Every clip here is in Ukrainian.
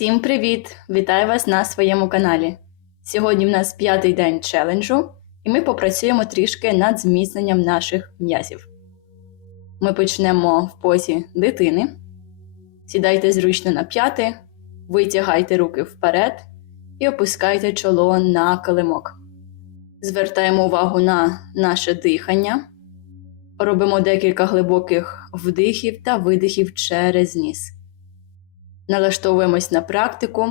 Всім привіт! Вітаю вас на своєму каналі. Сьогодні в нас п'ятий день челенджу, і ми попрацюємо трішки над зміцненням наших м'язів. Ми почнемо в позі дитини. Сідайте зручно на п'яти, витягайте руки вперед і опускайте чоло на килимок. Звертаємо увагу на наше дихання. Робимо декілька глибоких вдихів та видихів через ніс. Налаштовуємось на практику.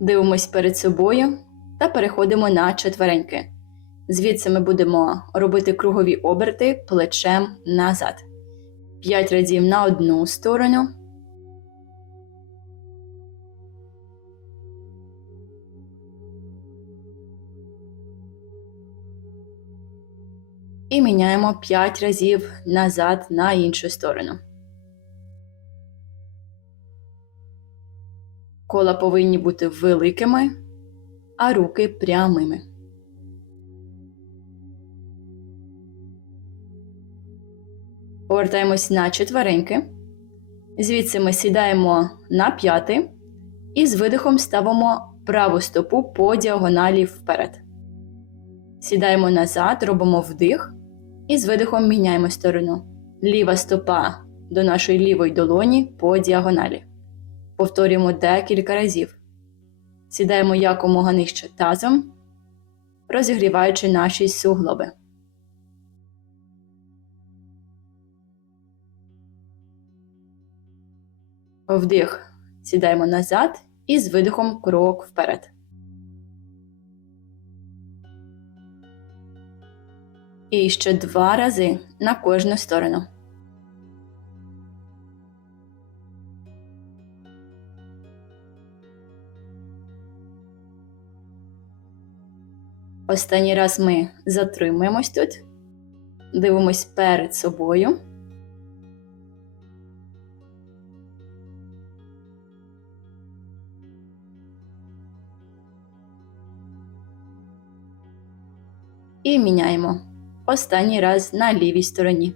Дивимось перед собою та переходимо на четвереньки. Звідси ми будемо робити кругові оберти плечем назад. 5 разів на одну сторону. І міняємо 5 разів назад на іншу сторону. Кола повинні бути великими, а руки прямими. Повертаємось на четвереньки. Звідси ми сідаємо на п'яти і з видихом ставимо праву стопу по діагоналі вперед. Сідаємо назад, робимо вдих і з видихом міняємо сторону. Ліва стопа до нашої лівої долоні по діагоналі. Повторюємо декілька разів. Сідаємо якомога нижче тазом, розігріваючи наші суглоби. Вдих. Сідаємо назад і з видихом крок вперед. І ще два рази на кожну сторону. Останній раз ми затримуємось тут, дивимось перед собою. І міняємо. Останній раз на лівій стороні.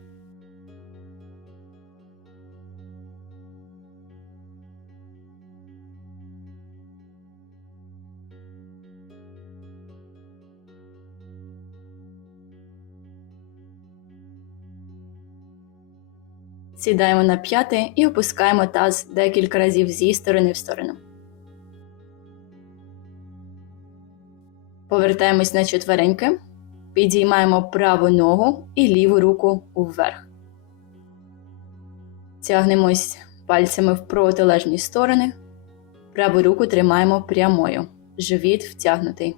Сідаємо на п'яте і опускаємо таз декілька разів зі сторони в сторону. Повертаємось на четвереньки. Підіймаємо праву ногу і ліву руку вверх. Тягнемось пальцями в протилежні сторони. Праву руку тримаємо прямою. Живіт втягнутий.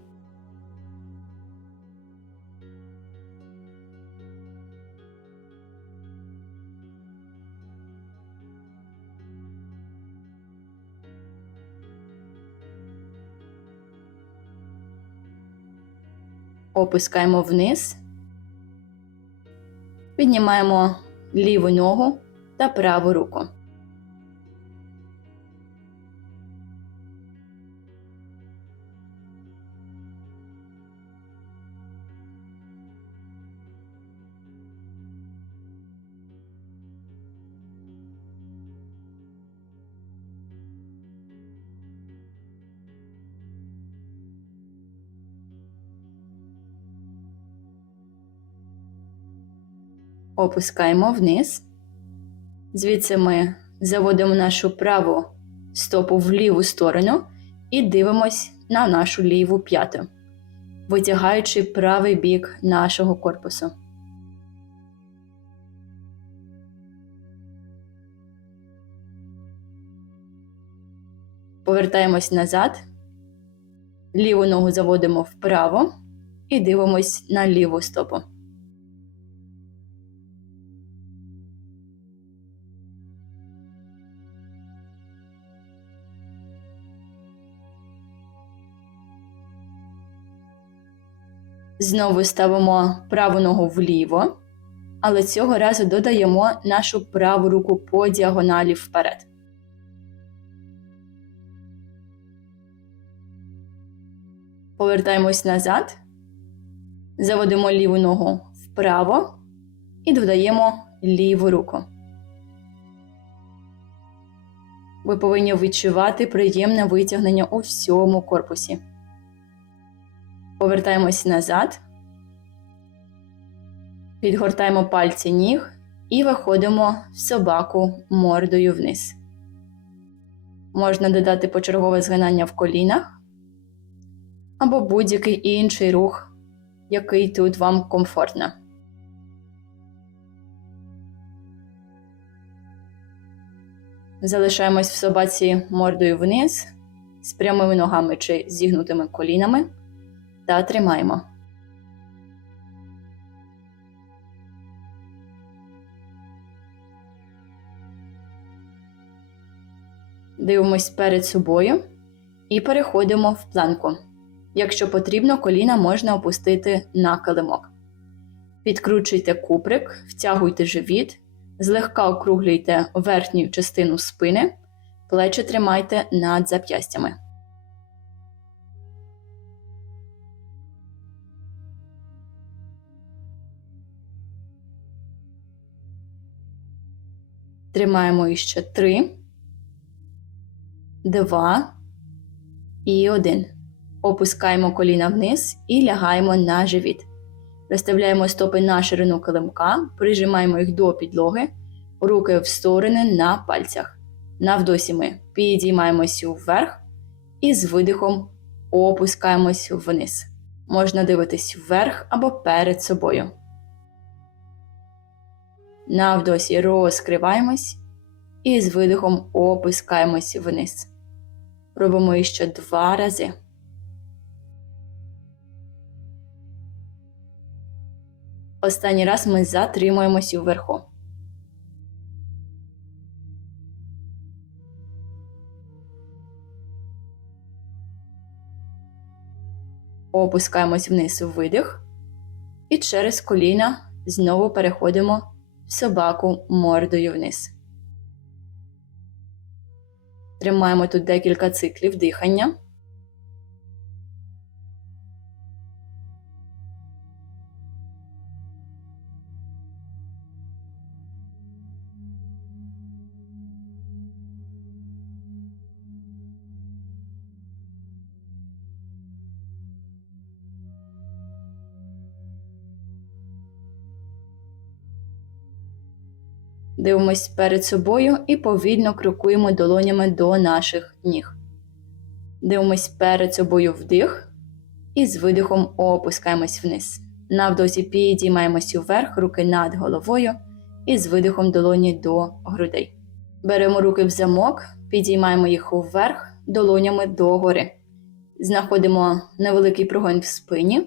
Опускаємо вниз, піднімаємо ліву ногу та праву руку. Опускаємо вниз. Звідси ми заводимо нашу праву стопу в ліву сторону і дивимось на нашу ліву п'яту, витягаючи правий бік нашого корпусу. Повертаємось назад, ліву ногу заводимо вправо і дивимось на ліву стопу. Знову ставимо праву ногу вліво, але цього разу додаємо нашу праву руку по діагоналі вперед. Повертаємось назад, заводимо ліву ногу вправо і додаємо ліву руку. Ви повинні відчувати приємне витягнення у всьому корпусі. Повертаємось назад, підгортаємо пальці ніг і виходимо в собаку мордою вниз. Можна додати почергове згинання в колінах або будь-який інший рух, який тут вам комфортно. Залишаємось в собаці мордою вниз, з прямими ногами чи зігнутими колінами та тримаємо. Дивимось перед собою і переходимо в планку. Якщо потрібно, коліна можна опустити на килимок. Підкручуйте куприк, втягуйте живіт, злегка округлюйте верхню частину спини, плечі тримайте над зап'ястями. Тримаємо іще 3, 2 і 1. Опускаємо коліна вниз і лягаємо на живіт. Розставляємо стопи на ширину килимка, прижимаємо їх до підлоги, руки в сторони на пальцях. На вдосі ми підіймаємося вверх і з видихом опускаємось вниз. Можна дивитись вверх або перед собою. На вдосі розкриваємось і з видихом опускаємось вниз. Робимо ще два рази. Останній раз ми затримуємося вверху. Опускаємось вниз у видих. І через коліна знову переходимо собаку мордою вниз. Тримаємо тут декілька циклів дихання. Дивимось перед собою і повільно крокуємо долонями до наших ніг. Дивимось перед собою вдих і з видихом опускаємось вниз. На вдосі підіймаємось вверх, руки над головою і з видихом долоні до грудей. Беремо руки в замок, підіймаємо їх вверх, долонями догори. Знаходимо невеликий прогон в спині,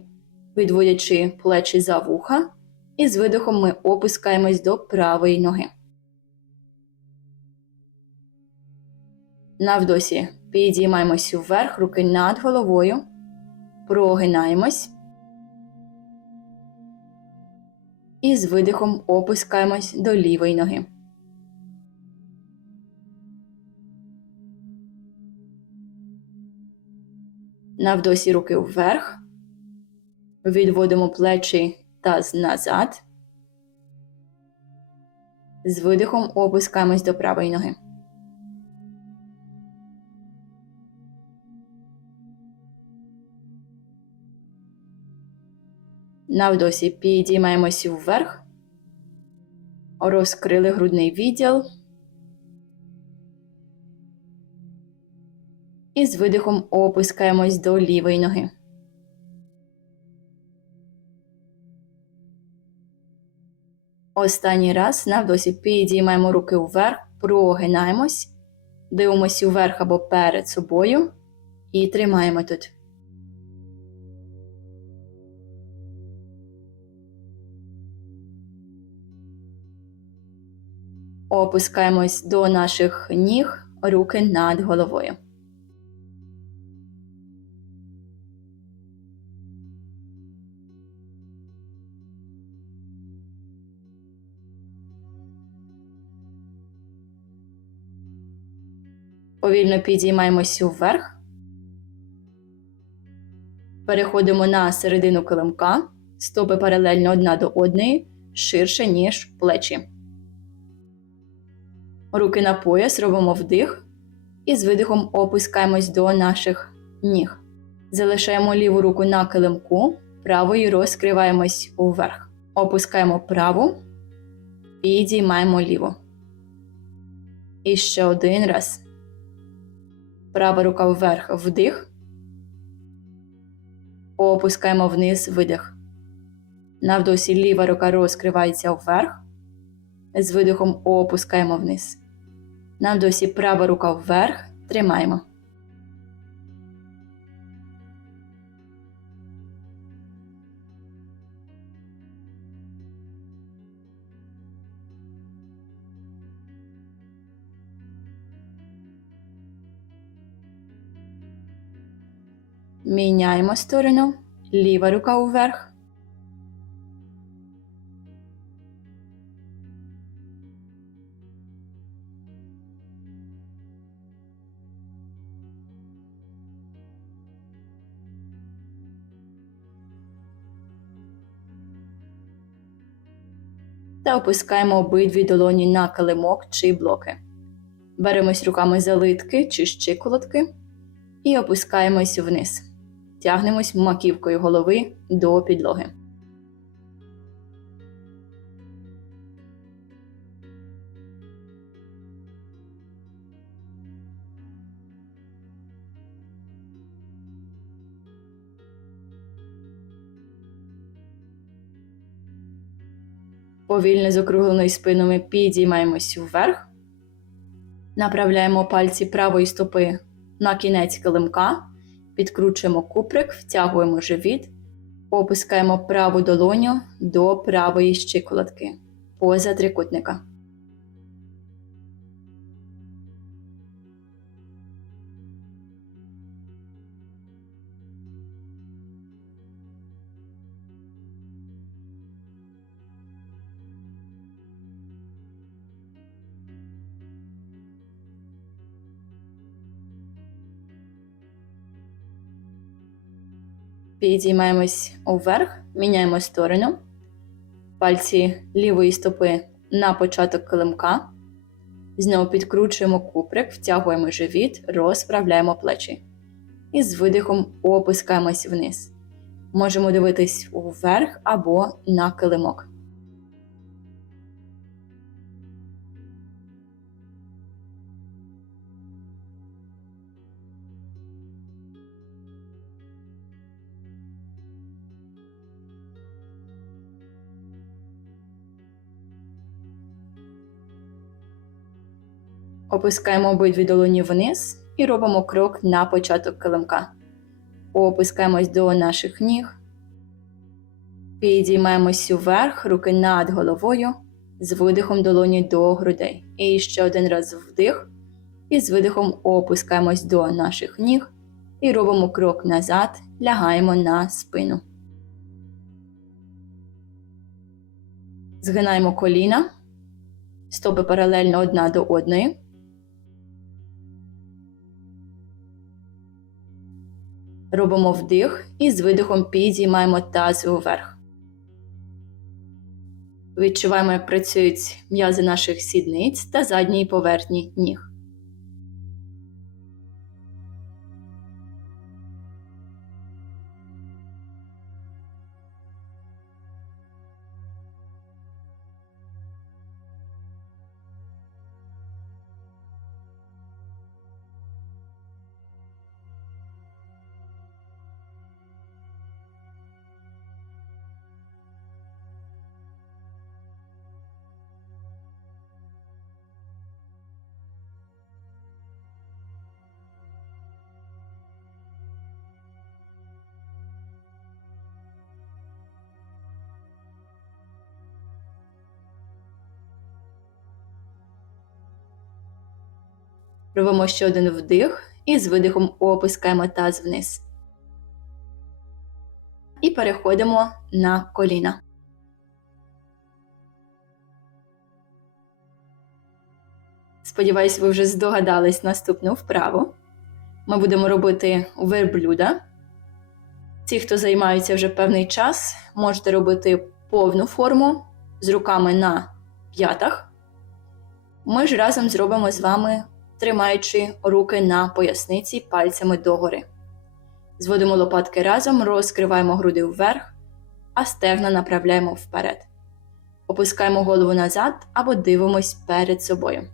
відводячи плечі за вуха, і з видихом ми опускаємось до правої ноги. На вдосі підіймаємось вверх, руки над головою, прогинаємось. І з видихом опускаємось до лівої ноги. На вдосі руки вверх. Відводимо плечі таз назад. З видихом опускаємось до правої ноги. На вдосі підіймаємося вверх, розкрили грудний відділ. І з видихом опускаємось до лівої ноги. Останній раз на вдосі підіймаємо руки вверх, прогинаємось, дивимося вверх або перед собою і тримаємо тут. Опускаємось до наших ніг, руки над головою. Повільно підіймаємося вверх. Переходимо на середину килимка, стопи паралельно одна до одної, ширше, ніж плечі. Руки на пояс робимо вдих і з видихом опускаємось до наших ніг. Залишаємо ліву руку на килимку, правою розкриваємось уверх. Опускаємо праву, підіймаємо ліву. І ще один раз. Права рука вверх вдих. Опускаємо вниз видих. Навдосі ліва рука розкривається вверх. З видихом опускаємо вниз. Навдосі права рука вверх. Тримаємо. Міняємо сторону. Ліва рука вверх. Та опускаємо обидві долоні на килимок чи блоки. Беремось руками за литки чи щиколотки і опускаємось вниз. Тягнемось маківкою голови до підлоги. Повільно з округленою спиною підіймаємось вверх. Направляємо пальці правої стопи на кінець килимка, підкручуємо куприк, втягуємо живіт, опускаємо праву долоню до правої щиколотки поза трикутника. Підіймаємось уверх, міняємо сторону. Пальці лівої стопи на початок килимка. Знову підкручуємо куприк, втягуємо живіт, розправляємо плечі. І з видихом опускаємось вниз. Можемо дивитись вверх або на килимок. Опускаємо обидві долоні вниз і робимо крок на початок килимка. Опускаємось до наших ніг. Підіймаємось вверх, руки над головою, з видихом долоні до грудей. І ще один раз вдих. І з видихом опускаємось до наших ніг і робимо крок назад, лягаємо на спину. Згинаємо коліна, стопи паралельно одна до одної. Робимо вдих і з видихом підіймаємо таз вверх. Відчуваємо, як працюють м'язи наших сідниць та задній поверхні ніг. Робимо ще один вдих і з видихом опускаємо таз вниз. І переходимо на коліна. Сподіваюсь, ви вже здогадались наступну вправу. Ми будемо робити верблюда. Ті, хто займається вже певний час, можете робити повну форму з руками на п'ятах. Ми ж разом зробимо з вами, тримаючи руки на поясниці пальцями догори. Зводимо лопатки разом, розкриваємо груди вверх, а стегна направляємо вперед. Опускаємо голову назад або дивимось перед собою.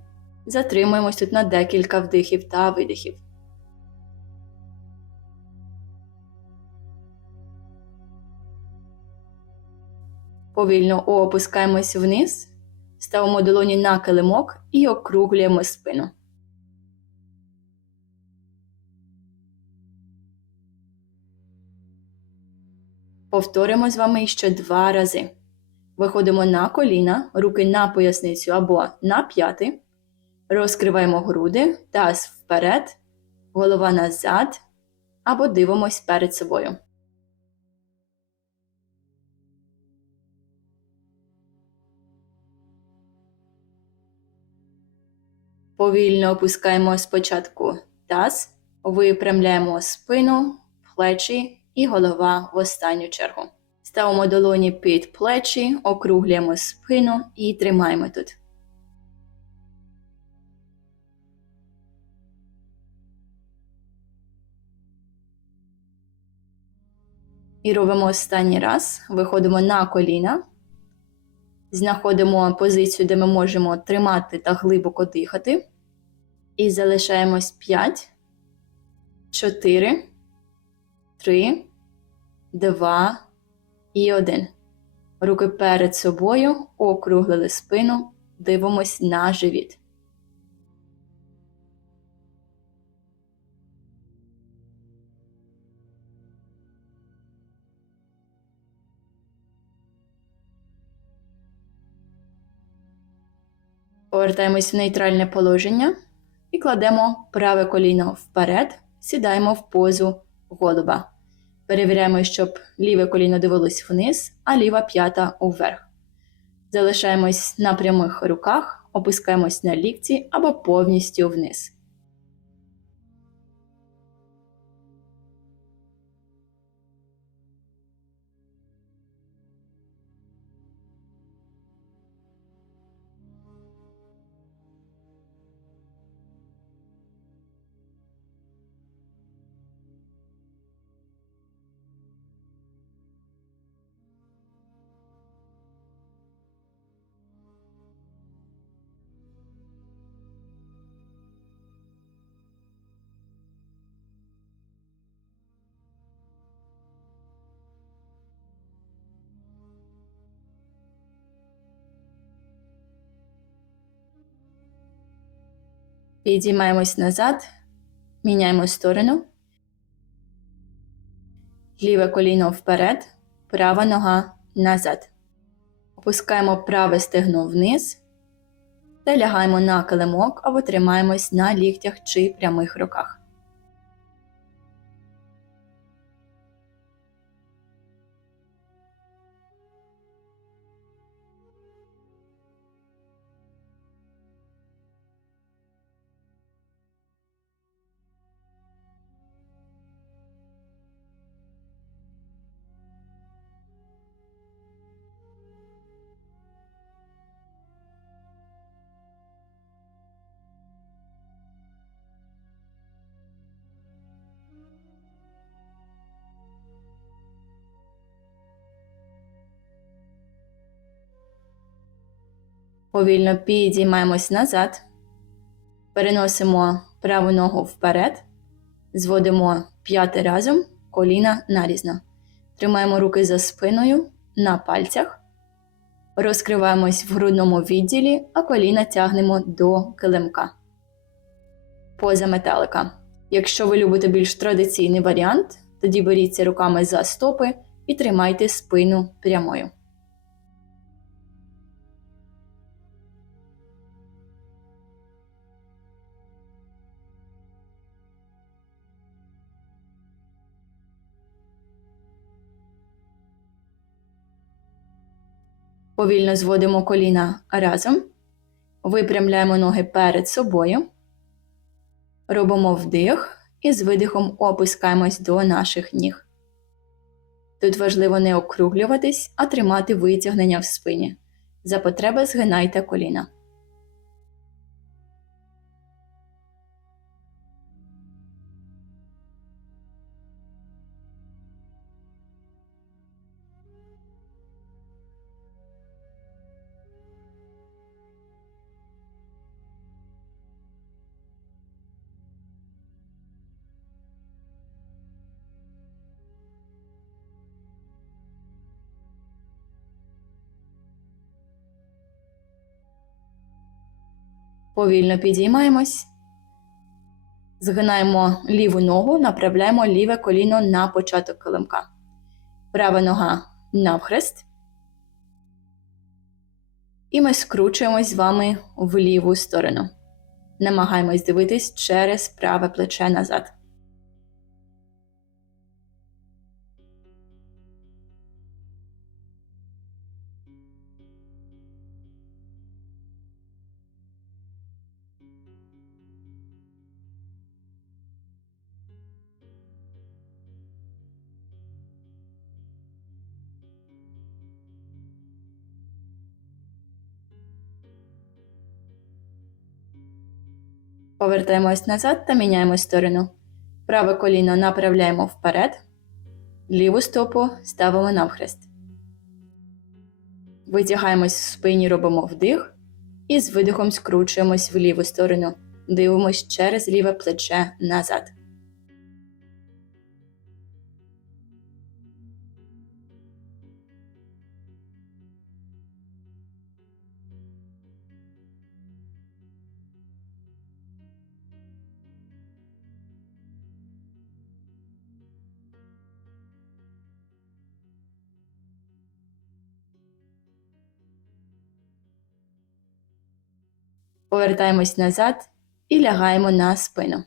Затримуємось тут на декілька вдихів та видихів. Повільно опускаємось вниз, ставимо долоні на килимок і округлюємо спину. Повторимо з вами ще два рази. Виходимо на коліна, руки на поясницю або на п'яти. Розкриваємо груди, таз вперед, голова назад, або дивимось перед собою. Повільно опускаємо спочатку таз, випрямляємо спину, плечі і голова в останню чергу. Ставимо долоні під плечі, округлюємо спину і тримаємо тут. І робимо останній раз. Виходимо на коліна, знаходимо позицію, де ми можемо тримати та глибоко дихати. І залишаємось 5, 4, 3, 2 і 1. Руки перед собою, округлили спину, дивимось на живіт. Повертаємось в нейтральне положення і кладемо праве коліно вперед, сідаємо в позу голуба. Перевіряємо, щоб ліве коліно дивилось вниз, а ліва п'ята вверх. Залишаємось на прямих руках, опускаємось на лікті або повністю вниз. Підіймаємось назад, міняємо сторону. Ліве коліно вперед, права нога назад. Опускаємо праве стегно вниз та лягаємо на килимок або тримаємось на ліктях чи прямих руках. Повільно підіймаємось назад, переносимо праву ногу вперед, зводимо п'яти разом, коліна нарізно. Тримаємо руки за спиною на пальцях, розкриваємось в грудному відділі, а коліна тягнемо до килимка. Поза металика. Якщо ви любите більш традиційний варіант, тоді беріться руками за стопи і тримайте спину прямою. Повільно зводимо коліна разом, випрямляємо ноги перед собою, робимо вдих і з видихом опускаємось до наших ніг. Тут важливо не округлюватись, а тримати витягнення в спині. За потреби згинайте коліна. Повільно підіймаємось. Згинаємо ліву ногу, направляємо ліве коліно на початок килимка. Права нога навхрест. І ми скручуємось з вами в ліву сторону. Намагаємось дивитись через праве плече назад. Повертаємось назад та міняємо сторону. Праве коліно направляємо вперед, ліву стопу ставимо навхрест. Витягаємось в спині, робимо вдих і з видихом скручуємось в ліву сторону. Дивимось через ліве плече назад. Повертаємось назад і лягаємо на спину.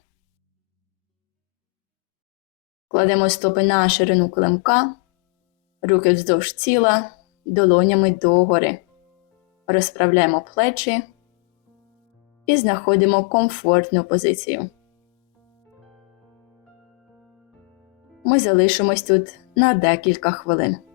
Кладемо стопи на ширину килимка, руки вздовж тіла, долонями догори. Розправляємо плечі і знаходимо комфортну позицію. Ми залишимось тут на декілька хвилин.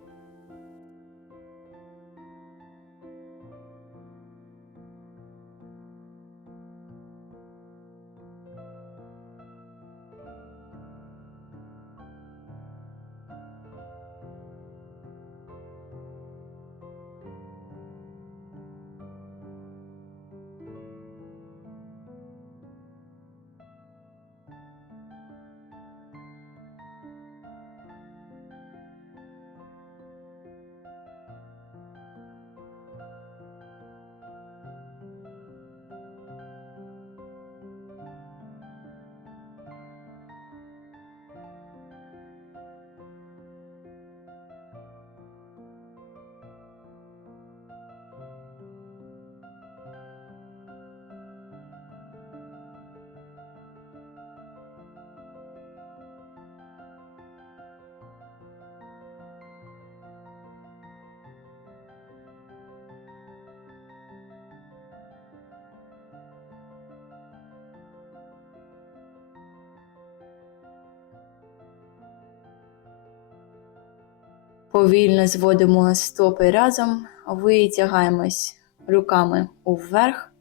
Повільно зводимо стопи разом, витягаємось руками вверх,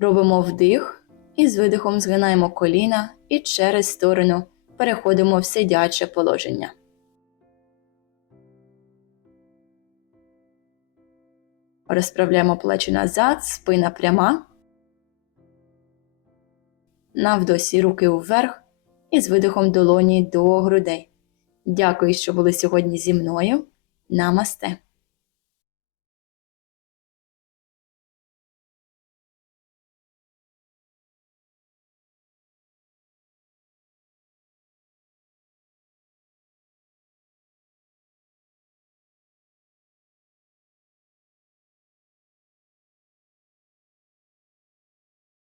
робимо вдих і з видихом згинаємо коліна і через сторону переходимо в сидяче положення. Розправляємо плечі назад, спина пряма. На вдосі руки вверх і з видихом долоні до грудей. Дякую, що були сьогодні зі мною. Намасте!